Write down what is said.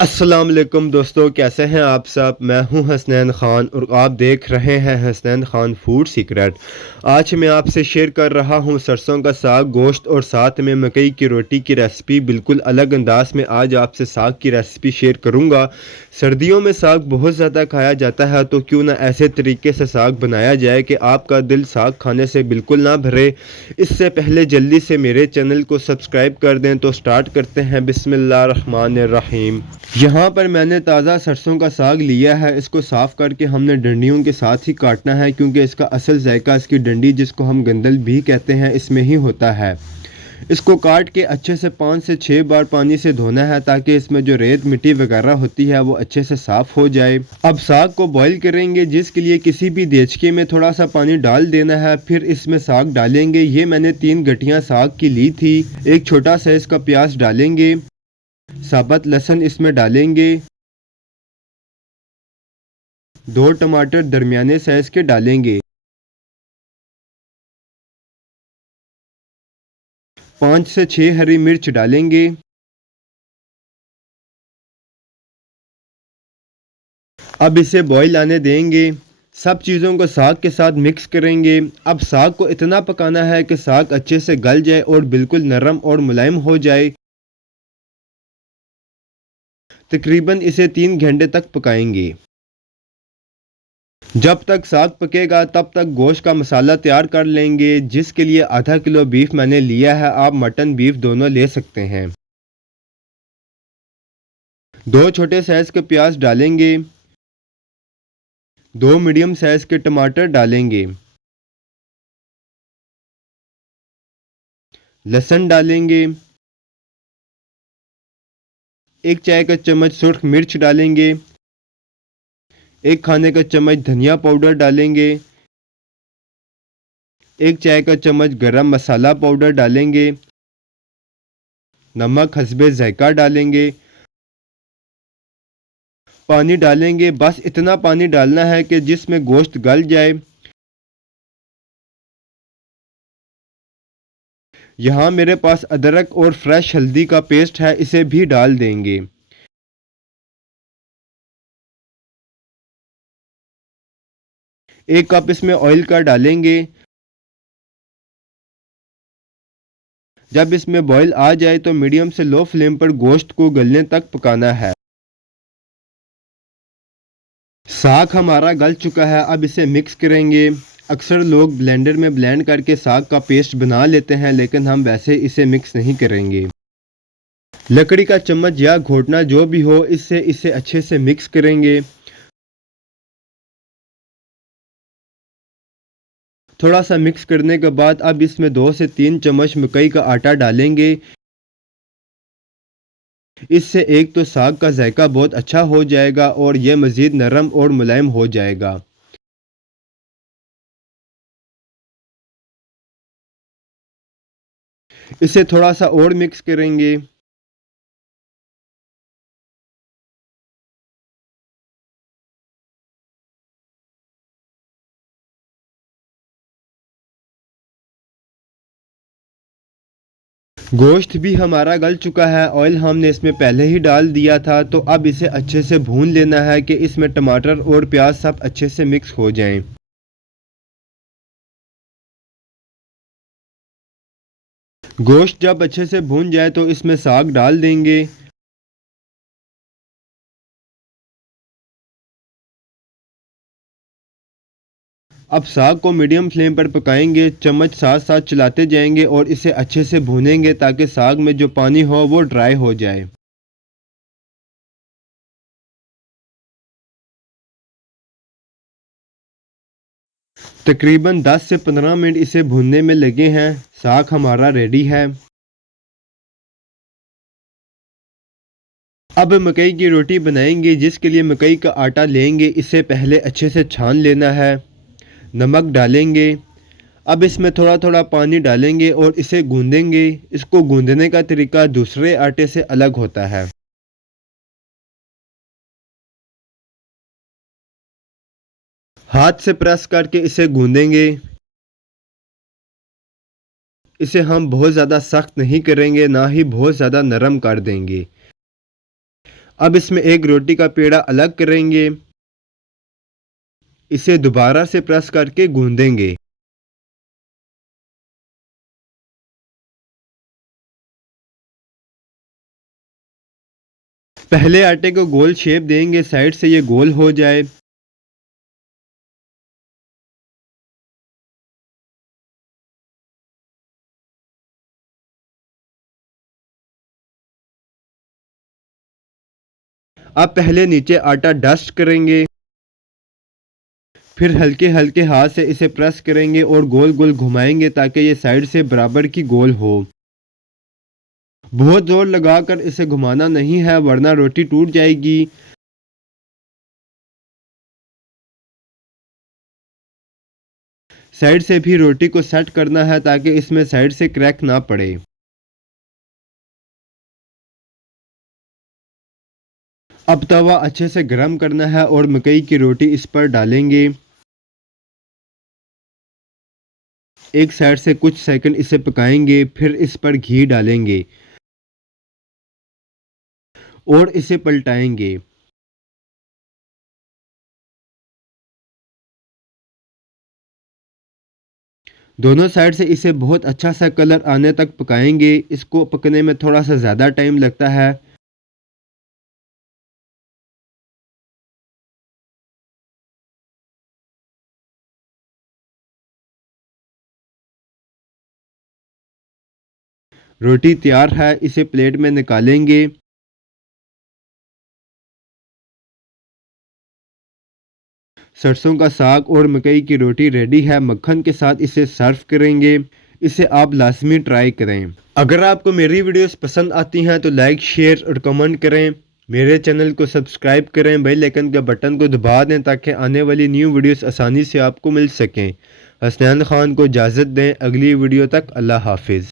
अस्सलाम वालेकुम दोस्तों, कैसे हैं आप सब। मैं हूं हसनैन ख़ान और आप देख रहे हैं हसनैन ख़ान फूड सीक्रेट। आज मैं आपसे शेयर कर रहा हूं सरसों का साग, गोश्त और साथ में मकई की रोटी की रेसिपी। बिल्कुल अलग अंदाज में आज आपसे साग की रेसिपी शेयर करूंगा। सर्दियों में साग बहुत ज़्यादा खाया जाता है, तो क्यों ना ऐसे तरीके से साग बनाया जाए कि आपका दिल साग खाने से बिल्कुल ना भरे। इससे पहले जल्दी से मेरे चैनल को सब्सक्राइब कर दें। तो स्टार्ट करते हैं। बिस्मिल्लाहिर्रहमानिर्रहीम। यहाँ पर मैंने ताज़ा सरसों का साग लिया है। इसको साफ़ करके हमने डंडियों के साथ ही काटना है, क्योंकि इसका असल जायका इसकी डंडी, जिसको हम गंदल भी कहते हैं, इसमें ही होता है। इसको काट के अच्छे से 5 से 6 बार पानी से धोना है, ताकि इसमें जो रेत मिट्टी वगैरह होती है वो अच्छे से साफ़ हो जाए। अब साग को बॉईल करेंगे, जिसके लिए किसी भी देचके में थोड़ा सा पानी डाल देना है। फिर इसमें साग डालेंगे। ये मैंने 3 गठियाँ साग की ली थी। एक छोटा साइज़ का प्याज डालेंगे। साबुत लहसुन इसमें डालेंगे। 2 टमाटर दरमियाने साइज के डालेंगे। 5 से 6 हरी मिर्च डालेंगे। अब इसे बॉईल आने देंगे। सब चीज़ों को साग के साथ मिक्स करेंगे। अब साग को इतना पकाना है कि साग अच्छे से गल जाए और बिल्कुल नरम और मुलायम हो जाए। तकरीबन इसे 3 घंटे तक पकाएंगे। जब तक साग पकेगा तब तक गोश्त का मसाला तैयार कर लेंगे, जिसके लिए आधा किलो बीफ मैंने लिया है। आप मटन बीफ दोनों ले सकते हैं। 2 छोटे साइज के प्याज डालेंगे। 2 मीडियम साइज के टमाटर डालेंगे। लहसुन डालेंगे। 1 चाय का चम्मच सुर्ख मिर्च डालेंगे। 1 खाने का चम्मच धनिया पाउडर डालेंगे। 1 चाय का चम्मच गरम मसाला पाउडर डालेंगे। नमक हस्बे जायका डालेंगे। पानी डालेंगे। बस इतना पानी डालना है कि जिसमें गोश्त गल जाए। यहाँ मेरे पास अदरक और फ्रेश हल्दी का पेस्ट है, इसे भी डाल देंगे। 1 कप इसमें ऑयल का डालेंगे। जब इसमें बॉईल आ जाए तो मीडियम से लो फ्लेम पर गोश्त को गलने तक पकाना है। साग हमारा गल चुका है। अब इसे मिक्स करेंगे। अक्सर लोग ब्लेंडर में ब्लेंड करके साग का पेस्ट बना लेते हैं, लेकिन हम वैसे इसे मिक्स नहीं करेंगे। लकड़ी का चम्मच या घोटना जो भी हो, इससे इसे अच्छे से मिक्स करेंगे। थोड़ा सा मिक्स करने के बाद अब इसमें 2 से 3 चम्मच मकई का आटा डालेंगे। इससे एक तो साग का जायका बहुत अच्छा हो जाएगा और यह मज़ीद नरम और मुलायम हो जाएगा। इसे थोड़ा सा और मिक्स करेंगे। गोश्त भी हमारा गल चुका है। ऑयल हमने इसमें पहले ही डाल दिया था, तो अब इसे अच्छे से भून लेना है कि इसमें टमाटर और प्याज सब अच्छे से मिक्स हो जाएं। गोश्त जब अच्छे से भून जाए तो इसमें साग डाल देंगे। अब साग को मीडियम फ्लेम पर पकाएंगे। चम्मच साथ साथ चलाते जाएंगे और इसे अच्छे से भूनेंगे, ताकि साग में जो पानी हो वो ड्राई हो जाए। तकरीबन 10 से 15 मिनट इसे भूनने में लगे हैं। साग हमारा रेडी है। अब मकई की रोटी बनाएंगे, जिसके लिए मकई का आटा लेंगे। इसे पहले अच्छे से छान लेना है। नमक डालेंगे। अब इसमें थोड़ा थोड़ा पानी डालेंगे और इसे गूंदेंगे। इसको गूंदने का तरीका दूसरे आटे से अलग होता है। हाथ से प्रेस करके इसे गूंदेंगे। इसे हम बहुत ज़्यादा सख्त नहीं करेंगे, ना ही बहुत ज़्यादा नरम कर देंगे। अब इसमें एक रोटी का पेड़ा अलग करेंगे, इसे दोबारा से प्रेस करके गूंदेंगे। पहले आटे को गोल शेप देंगे, साइड से ये गोल हो जाए। अब पहले नीचे आटा डस्ट करेंगे, फिर हल्के हल्के हाथ से इसे प्रेस करेंगे और गोल गोल घुमाएंगे ताकि ये साइड से बराबर की गोल हो। बहुत जोर लगाकर इसे घुमाना नहीं है वरना रोटी टूट जाएगी। साइड से भी रोटी को सेट करना है ताकि इसमें साइड से क्रैक ना पड़े। अब तवा अच्छे से गर्म करना है और मकई की रोटी इस पर डालेंगे। एक साइड से कुछ सेकंड इसे पकाएंगे, फिर इस पर घी डालेंगे और इसे पलटाएंगे। दोनों साइड से इसे बहुत अच्छा सा कलर आने तक पकाएंगे। इसको पकने में थोड़ा सा ज़्यादा टाइम लगता है। रोटी तैयार है, इसे प्लेट में निकालेंगे। सरसों का साग और मकई की रोटी रेडी है। मक्खन के साथ इसे सर्व करेंगे। इसे आप लाजमी ट्राई करें। अगर आपको मेरी वीडियोस पसंद आती हैं तो लाइक, शेयर और कमेंट करें। मेरे चैनल को सब्सक्राइब करें, बेल आइकन के बटन को दबा दें ताकि आने वाली न्यू वीडियोस आसानी से आपको मिल सकें। हसनैन खान को इजाज़त दें। अगली वीडियो तक अल्लाह हाफिज़।